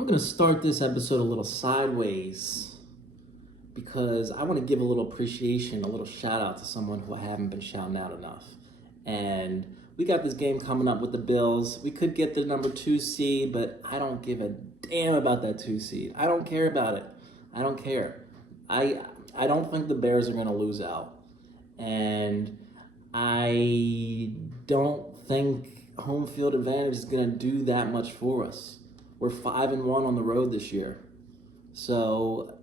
I'm going to start this episode a little sideways because I want to give a little appreciation, a little shout out to someone who I haven't been shouting out enough. And we got this game coming up with the Bills. We could get the number 2 seed, but I don't give a damn about that 2 seed. I don't care about it. I don't care. I don't think the Bears are going to lose out. And I don't think home field advantage is going to do that much for us. We're 5-1 on the road this year. So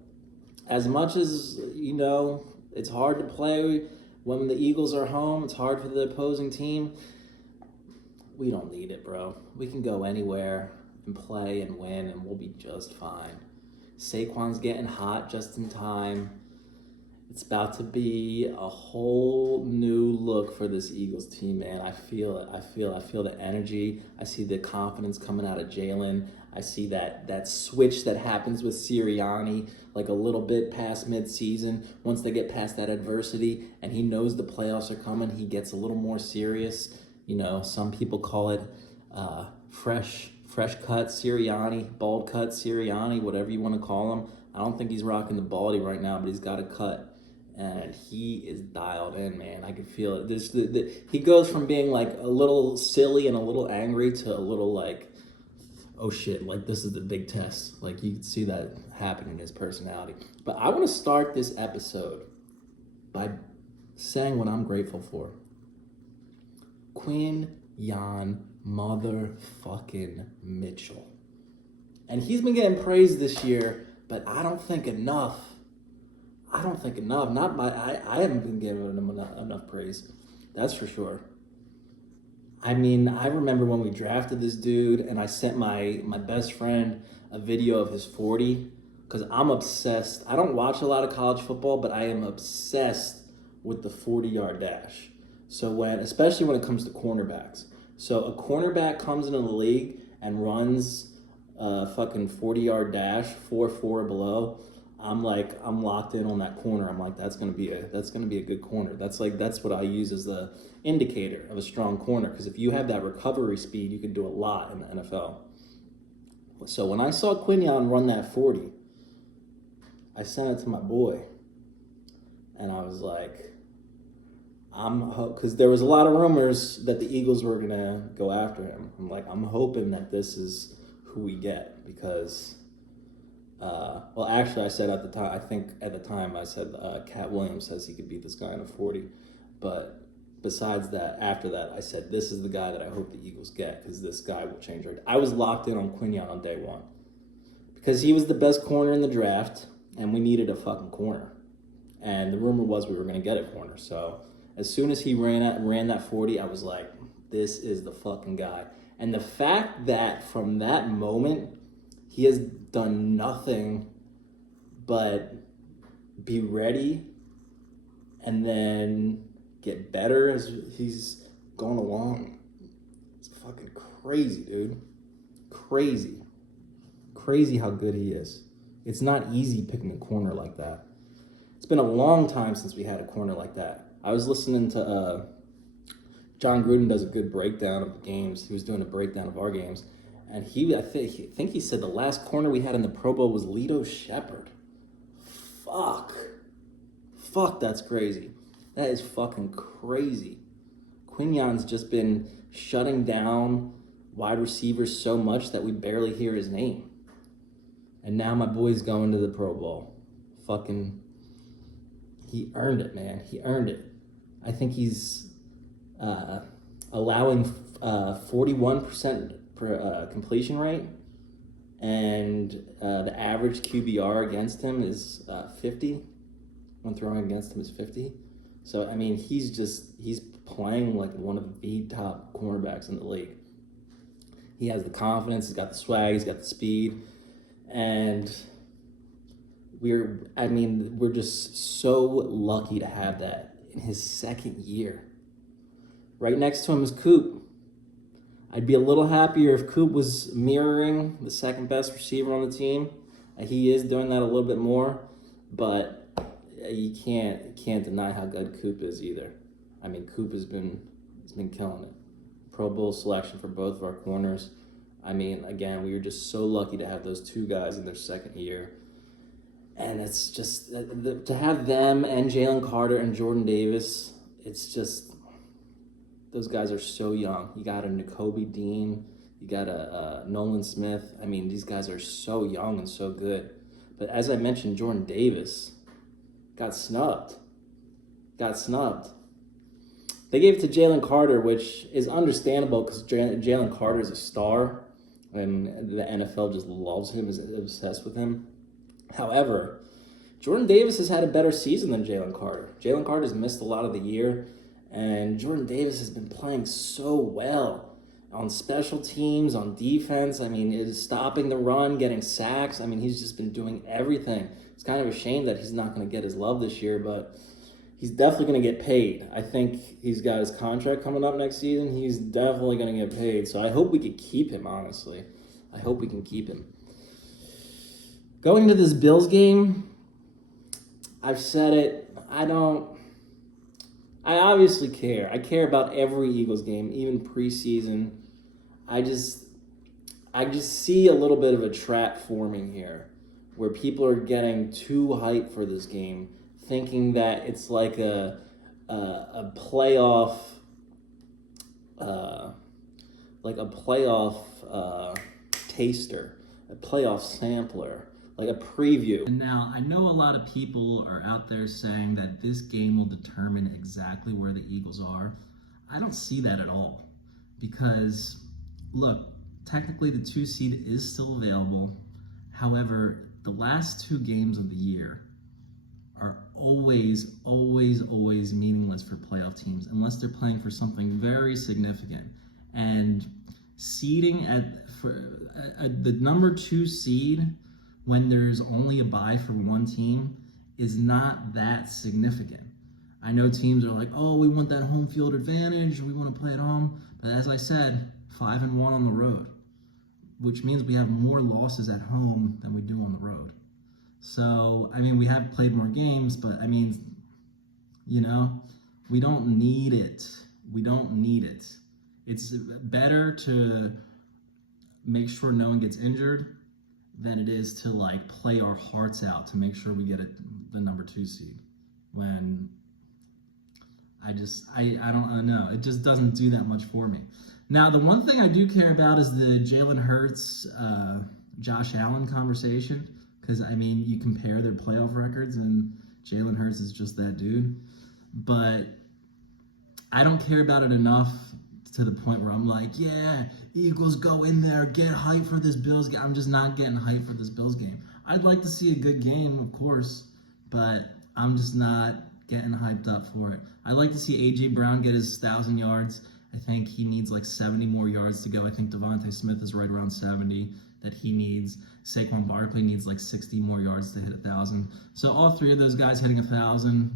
as much as, it's hard to play when the Eagles are home, it's hard for the opposing team, we don't need it, bro. We can go anywhere and play and win, and we'll be just fine. Saquon's getting hot just in time. It's about to be a whole new look for this Eagles team, man. I feel it. I feel the energy. I see the confidence coming out of Jalen. I see that switch that happens with Sirianni, like a little bit past midseason. Once they get past that adversity and he knows the playoffs are coming, he gets a little more serious. Some people call it fresh cut Sirianni, bald cut Sirianni, whatever you want to call him. I don't think he's rocking the baldy right now, but he's got a cut. And he is dialed in, man. I can feel it. He goes from being like a little silly and a little angry to a little like, oh shit, like this is the big test. Like you can see that happening in his personality. But I want to start this episode by saying what I'm grateful for. Quinyon motherfucking Mitchell. And he's been getting praised this year, but I don't think enough. I haven't been giving him enough praise. That's for sure. I mean, I remember when we drafted this dude and I sent my best friend a video of his 40 because I'm obsessed. I don't watch a lot of college football, but I am obsessed with the 40-yard dash. So especially when it comes to cornerbacks. So a cornerback comes into the league and runs a fucking 40-yard dash, 4.4 below. I'm locked in on that corner. I'm like, that's gonna be a good corner. That's what I use as the indicator of a strong corner. Because if you have that recovery speed, you can do a lot in the NFL. So when I saw Quinyon run that 40, I sent it to my boy, and I was like, because there was a lot of rumors that the Eagles were gonna go after him. I'm like, I'm hoping that this is who we get because. Actually, I said at the time, I said Cat Williams says he could beat this guy in a 40. But besides that, after that, I said, this is the guy that I hope the Eagles get because this guy will change our... I was locked in on Quinyon on day one because he was the best corner in the draft and we needed a fucking corner. And the rumor was we were going to get a corner. So as soon as he ran that 40, I was like, this is the fucking guy. And the fact that from that moment, he has done nothing but be ready and then get better as he's going along. It's fucking crazy, dude. Crazy. Crazy how good he is. It's not easy picking a corner like that. It's been a long time since we had a corner like that. I was listening to John Gruden does a good breakdown of the games. He was doing a breakdown of our games. And I think he said the last corner we had in the Pro Bowl was Lito Shepherd. Fuck, that's crazy. That is fucking crazy. Quinyon's just been shutting down wide receivers so much that we barely hear his name. And now my boy's going to the Pro Bowl. Fucking, he earned it, man. He earned it. I think he's allowing 41% completion rate, and the average QBR against him is 50. When throwing against him is 50. So I mean, he's playing like one of the top cornerbacks in the league. He has the confidence, he's got the swag, he's got the speed, and we're just so lucky to have that in his second year. Right next to him is Coop. I'd be a little happier if Coop was mirroring the second best receiver on the team. He is doing that a little bit more, but you can't deny how good Coop is either. I mean, Coop has been killing it. Pro Bowl selection for both of our corners. I mean, again, we were just so lucky to have those two guys in their second year. And it's just to have them and Jalen Carter and Jordan Davis, it's just, those guys are so young. You got a Nakobe Dean, you got a Nolan Smith. I mean, these guys are so young and so good. But as I mentioned, Jordan Davis got snubbed. They gave it to Jalen Carter, which is understandable because Jalen Carter is a star, and the NFL just loves him, is obsessed with him. However, Jordan Davis has had a better season than Jalen Carter. Jalen Carter's missed a lot of the year, and Jordan Davis has been playing so well on special teams, on defense. I mean, is stopping the run, getting sacks. I mean, he's just been doing everything. It's kind of a shame that he's not going to get his love this year, but he's definitely going to get paid. I think he's got his contract coming up next season. He's definitely going to get paid. So I hope we could keep him, honestly. I hope we can keep him. Going into this Bills game, I've said it. I obviously care. I care about every Eagles game, even preseason. I just see a little bit of a trap forming here where people are getting too hyped for this game, thinking that it's like a playoff taster, a playoff sampler, like a preview. And now, I know a lot of people are out there saying that this game will determine exactly where the Eagles are. I don't see that at all because, look, technically the 2 seed is still available. However, the last 2 games of the year are always meaningless for playoff teams unless they're playing for something very significant. And seeding at the number 2 seed when there's only a bye for one team is not that significant. I know teams are like, oh, we want that home field advantage, we want to play at home. But as I said, 5-1 on the road, which means we have more losses at home than we do on the road. So, I mean, we have played more games, but I mean, you know, we don't need it. It's better to make sure no one gets injured than it is to like play our hearts out to make sure we get the number 2 seed. When I don't know. It just doesn't do that much for me. Now, the one thing I do care about is the Jalen Hurts, Josh Allen conversation. Because, I mean, you compare their playoff records and Jalen Hurts is just that dude. But I don't care about it enough to the point where I'm like, yeah, Eagles go in there, get hyped for this Bills game. I'm just not getting hyped for this Bills game. I'd like to see a good game, of course, but I'm just not getting hyped up for it. I'd like to see A.J. Brown get his 1,000 yards. I think he needs like 70 more yards to go. I think Devontae Smith is right around 70 that he needs. Saquon Barkley needs like 60 more yards to hit 1,000. So all 3 of those guys hitting 1,000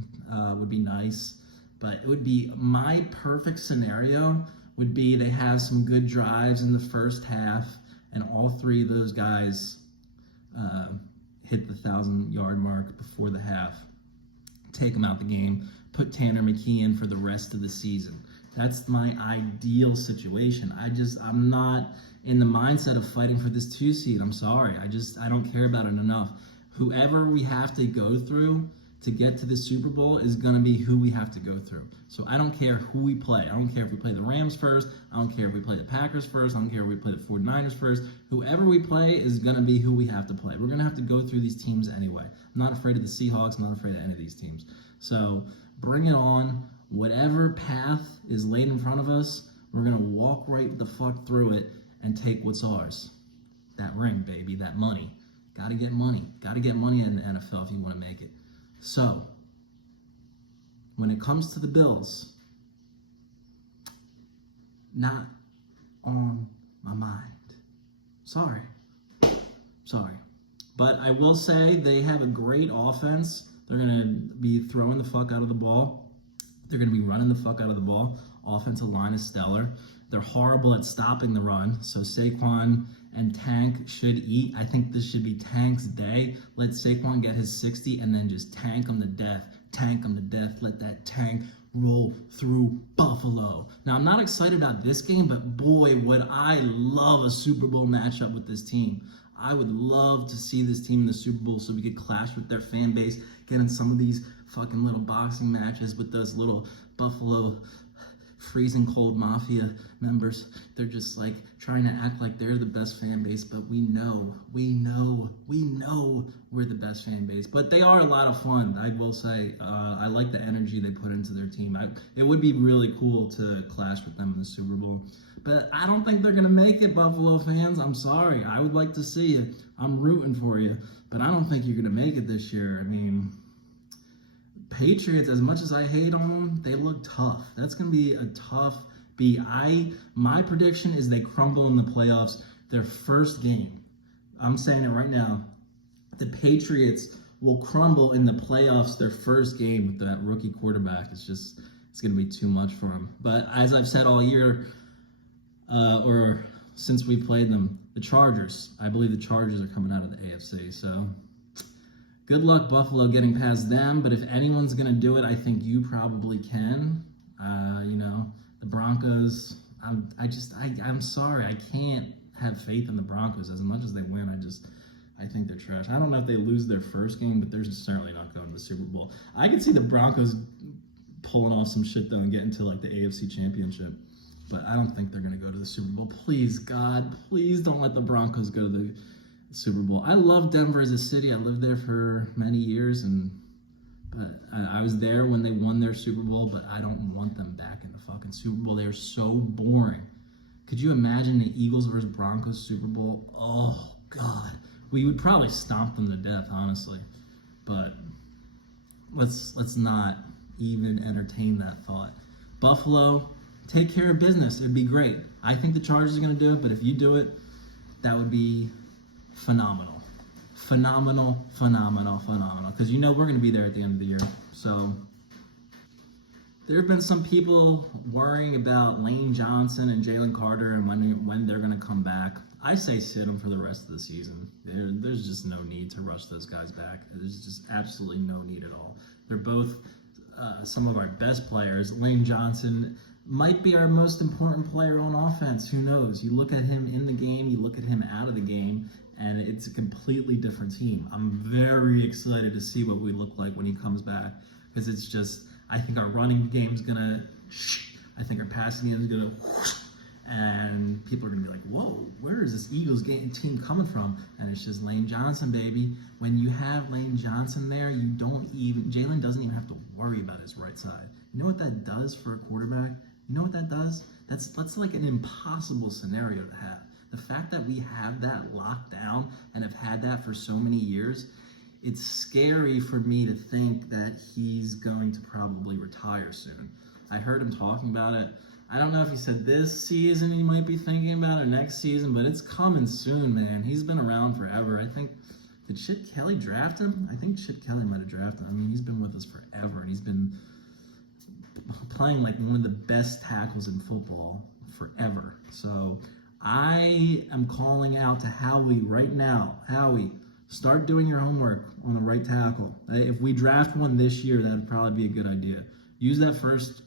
would be nice. But it would be my perfect scenario would be they have some good drives in the first half and all 3 of those guys hit the 1,000-yard mark before the half. Take them out the game. Put Tanner McKee in for the rest of the season. That's my ideal situation. I'm not in the mindset of fighting for this 2 seed. I'm sorry. I don't care about it enough. Whoever we have to go through to get to the Super Bowl is going to be who we have to go through. So I don't care who we play. I don't care if we play the Rams first. I don't care if we play the Packers first. I don't care if we play the 49ers first. Whoever we play is going to be who we have to play. We're going to have to go through these teams anyway. I'm not afraid of the Seahawks. I'm not afraid of any of these teams. So bring it on. Whatever path is laid in front of us, we're going to walk right the fuck through it and take what's ours. That ring, baby, that money. Got to get money. Got to get money in the NFL if you want to make it. So, when it comes to the Bills, not on my mind. Sorry. But I will say they have a great offense. They're going to be throwing the fuck out of the ball. They're going to be running the fuck out of the ball. Offensive line is stellar. They're horrible at stopping the run. So Saquon and Tank should eat. I think this should be Tank's day. Let Saquon get his 60 and then just tank him to death. tank them to death. Let that tank roll through Buffalo. Now, I'm not excited about this game, but boy, would I love a Super Bowl matchup with this team. I would love to see this team in the Super Bowl so we could clash with their fan base, get in some of these fucking little boxing matches with those little Buffalo freezing cold mafia members. They're just like trying to act like they're the best fan base, but we know we're the best fan base. But they are a lot of fun, I will say. I like the energy they put into their team. It would be really cool to clash with them in the Super Bowl. But I don't think they're going to make it, Buffalo fans. I'm sorry. I would like to see you. I'm rooting for you. But I don't think you're going to make it this year. I mean, Patriots, as much as I hate on them, they look tough. That's going to be a tough beat. My prediction is they crumble in the playoffs their first game. I'm saying it right now. The Patriots will crumble in the playoffs their first game with that rookie quarterback. It's going to be too much for them. But as I've said all year, or since we played them, the Chargers. I believe the Chargers are coming out of the AFC. So good luck, Buffalo, getting past them. But if anyone's going to do it, I think you probably can. The Broncos, I'm sorry. I can't have faith in the Broncos. As much as they win, I think they're trash. I don't know if they lose their first game, but they're certainly not going to the Super Bowl. I could see the Broncos pulling off some shit, though, and getting to, like, the AFC Championship. But I don't think they're going to go to the Super Bowl. Please, God, please don't let the Broncos go to the Super Bowl. I love Denver as a city. I lived there for many years, but I was there when they won their Super Bowl, but I don't want them back in the fucking Super Bowl. They are so boring. Could you imagine the Eagles versus Broncos Super Bowl? Oh, God. We would probably stomp them to death, honestly. But let's not even entertain that thought. Buffalo, take care of business. It'd be great. I think the Chargers are going to do it, but if you do it, that would be phenomenal. Phenomenal. Because we're going to be there at the end of the year. So there have been some people worrying about Lane Johnson and Jalen Carter and when they're going to come back. I say sit them for the rest of the season. There's just no need to rush those guys back. There's just absolutely no need at all. They're both some of our best players. Lane Johnson might be our most important player on offense. Who knows? You look at him in the game, you look at him out of the game, and it's a completely different team. I'm very excited to see what we look like when he comes back, because it's just, I think our running game's going to, I think our passing game is going to, and people are going to be like, whoa, where is this Eagles team coming from? And it's just Lane Johnson, baby. When you have Lane Johnson there, Jalen doesn't even have to worry about his right side. You know what that does for a quarterback? You know what that does? That's like an impossible scenario to have. The fact that we have that locked down and have had that for so many years, it's scary for me to think that he's going to probably retire soon. I heard him talking about it. I don't know if he said this season he might be thinking about it, or next season, but it's coming soon, man. He's been around forever. I think, did Chip Kelly draft him? I think Chip Kelly might have drafted him. I mean, he's been with us forever, and he's been playing like one of the best tackles in football forever. So I am calling out to Howie right now. Howie, start doing your homework on the right tackle. If we draft one this year, that would probably be a good idea. Use that first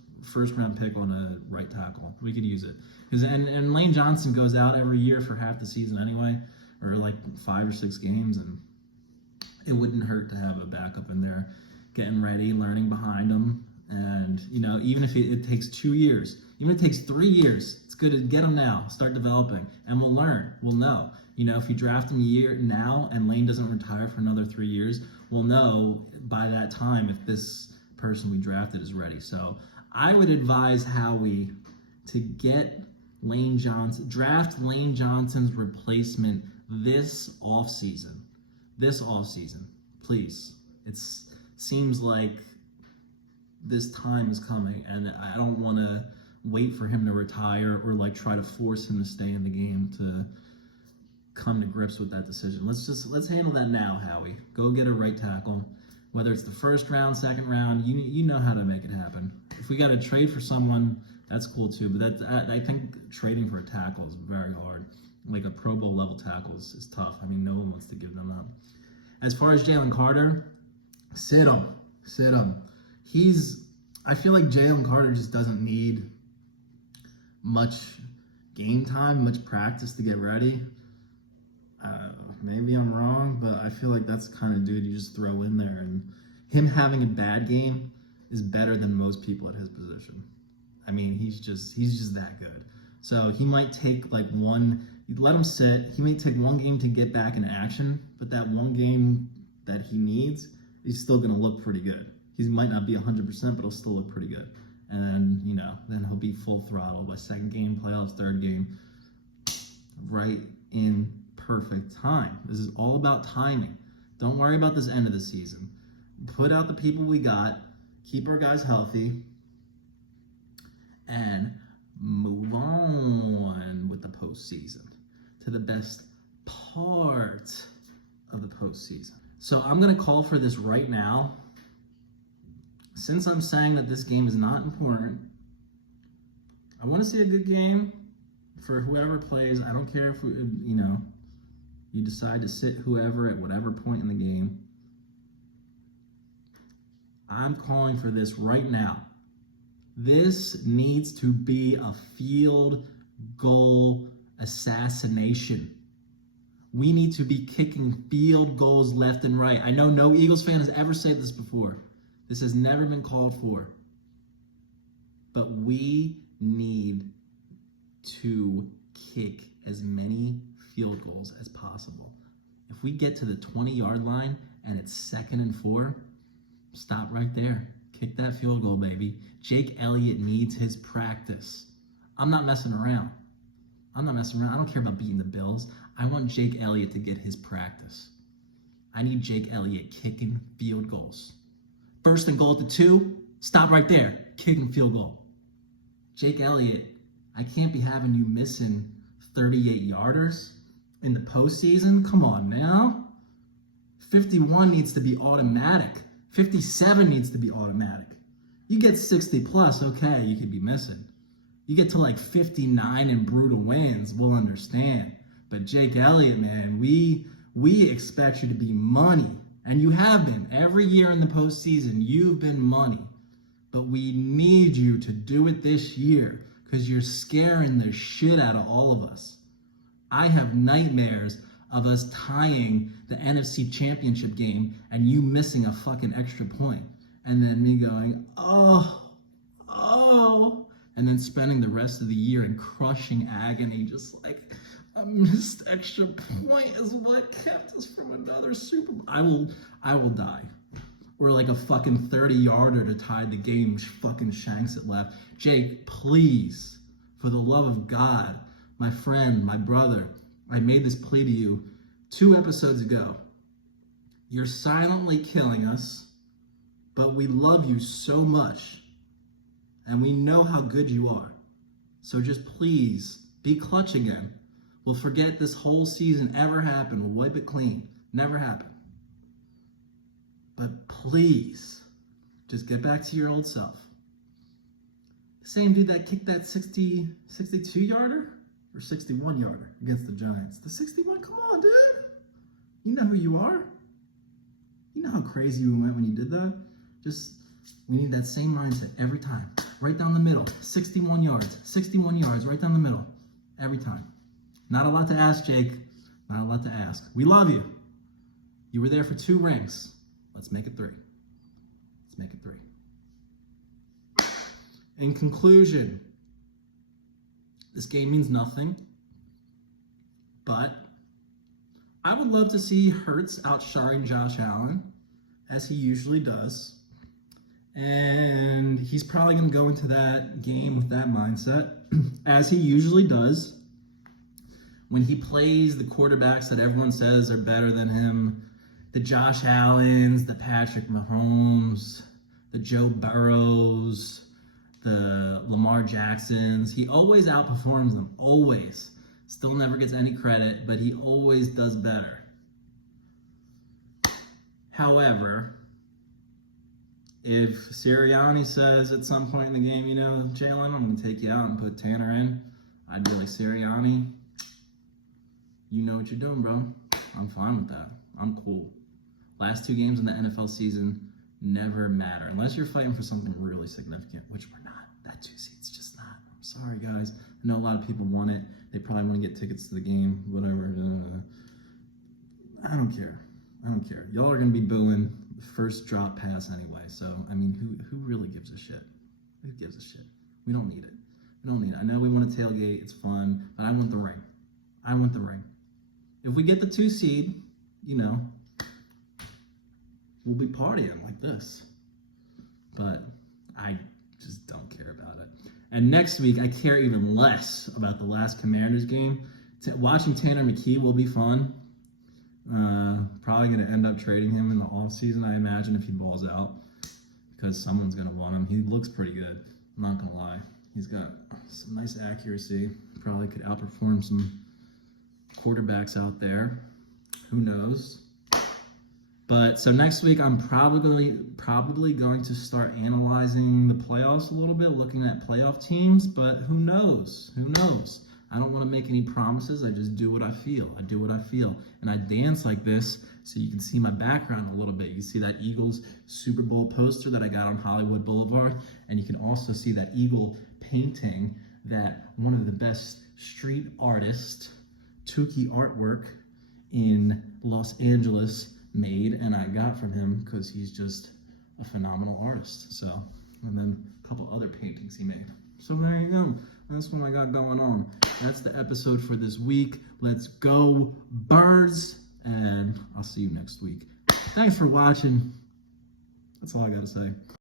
round pick on a right tackle. We could use it. And Lane Johnson goes out every year for half the season anyway, or like 5 or 6 games, and it wouldn't hurt to have a backup in there getting ready, learning behind him. And, even if it takes 2 years, even if it takes 3 years, it's good to get him now, start developing, and we'll learn. We'll know. If you draft him a year now and Lane doesn't retire for another 3 years, we'll know by that time if this person we drafted is ready. So I would advise Howie to get draft Lane Johnson's replacement this offseason. Please. It seems like this time is coming, and I don't want to wait for him to retire or like try to force him to stay in the game to come to grips with that decision. Let's handle that now, Howie. Go get a right tackle. Whether it's the first round, second round, you know how to make it happen. If we got to trade for someone, that's cool too. But I think trading for a tackle is very hard. Like a Pro Bowl level tackle is tough. I mean, no one wants to give them up. As far as Jalen Carter, sit him. I feel like Jalen Carter just doesn't need much game time, much practice to get ready. Maybe I'm wrong, but I feel like that's the kind of dude you just throw in there, and him having a bad game is better than most people at his position. I mean, he's just that good. So he might take like you let him sit. He may take one game to get back in action, but that one game that he needs, he's still going to look pretty good. He might not be 100%, but he'll still look pretty good. And then he'll be full throttle by second game, playoffs, third game, right in perfect time. This is all about timing. Don't worry about this end of the season. Put out the people we got, keep our guys healthy, and move on with the postseason to the best part of the postseason. So I'm going to call for this right now. Since I'm saying that this game is not important, I want to see a good game for whoever plays. I don't care if you decide to sit whoever at whatever point in the game. I'm calling for this right now. This needs to be a field goal assassination. We need to be kicking field goals left and right. I know no Eagles fan has ever said this before. This has never been called for. But we need to kick as many field goals as possible. If we get to the 20-yard line and it's 2nd and 4, stop right there. Kick that field goal, baby. Jake Elliott needs his practice. I'm not messing around. I don't care about beating the Bills. I want Jake Elliott to get his practice. I need Jake Elliott kicking field goals. 1st and goal at the 2, stop right there. Kicking field goal. Jake Elliott, I can't be having you missing 38-yarders in the postseason. Come on now. 51 needs to be automatic. 57 needs to be automatic. You get 60 plus, okay, you could be missing. You get to like 59 and brutal wins, we'll understand. But Jake Elliott, man, we expect you to be money. And you have been. Every year in the postseason, you've been money. But we need you to do it this year because you're scaring the shit out of all of us. I have nightmares of us tying the NFC Championship game and you missing a fucking extra point. And then me going, oh, and then spending the rest of the year in crushing agony, just like a missed extra point is what kept us from another Super Bowl. I will die. Or like a fucking 30-yarder to tie the game, fucking shanks it left. Jake, please, for the love of God, my friend, my brother, I made this plea to you 2 episodes ago. You're silently killing us, but we love you so much, and we know how good you are. So just please, be clutch again. We'll forget this whole season ever happened. We'll wipe it clean. Never happened. But please, just get back to your old self. Same dude that kicked that 62-yarder or 61-yarder against the Giants. The 61, come on, dude. You know who you are. You know how crazy you went when you did that. We need that same mindset every time. Right down the middle, 61 yards, right down the middle, every time. Not a lot to ask, Jake. Not a lot to ask. We love you. You were there for 2 rings. Let's make it 3. Let's make it 3. In conclusion, this game means nothing, but I would love to see Hurts outshining Josh Allen, as he usually does. And he's probably going to go into that game with that mindset, as he usually does. When he plays the quarterbacks that everyone says are better than him, the Josh Allens, the Patrick Mahomes, the Joe Burrows, the Lamar Jacksons, he always outperforms them, always. Still never gets any credit, but he always does better. However, if Sirianni says at some point in the game, Jalen, I'm going to take you out and put Tanner in, I'd be like, Sirianni, you know what you're doing, bro. I'm fine with that. I'm cool. Last 2 games in the NFL season, never matter. Unless you're fighting for something really significant, which we're not. That 2 seed's just not. I'm sorry, guys. I know a lot of people want it. They probably want to get tickets to the game, whatever. I don't care. I don't care. Y'all are going to be booing the first drop pass anyway. So, I mean, who really gives a shit? Who gives a shit? We don't need it. We don't need it. I know we want to tailgate. It's fun. But I want the ring. I want the ring. If we get the 2 seed, you know, we'll be partying like this. But I just don't care about it. And next week, I care even less about the last Commanders game. Watching Tanner McKee will be fun. Probably going to end up trading him in the offseason, I imagine, if he balls out. Because someone's going to want him. He looks pretty good. I'm not going to lie. He's got some nice accuracy. Probably could outperform some quarterbacks out there. Who knows? But so next week, I'm probably going to start analyzing the playoffs a little bit, looking at playoff teams. But who knows? Who knows? I don't want to make any promises. I just do what I feel. I do what I feel. And I dance like this so you can see my background a little bit. You can see that Eagles Super Bowl poster that I got on Hollywood Boulevard. And you can also see that Eagle painting that one of the best street artists, Tukey Artwork in Los Angeles, made. And I got from him because he's just a phenomenal artist. So, and then a couple other paintings he made. So there you go. That's what I got going on. That's the episode for this week. Let's go Birds, and I'll see you next week. Thanks for watching. That's all I got to say.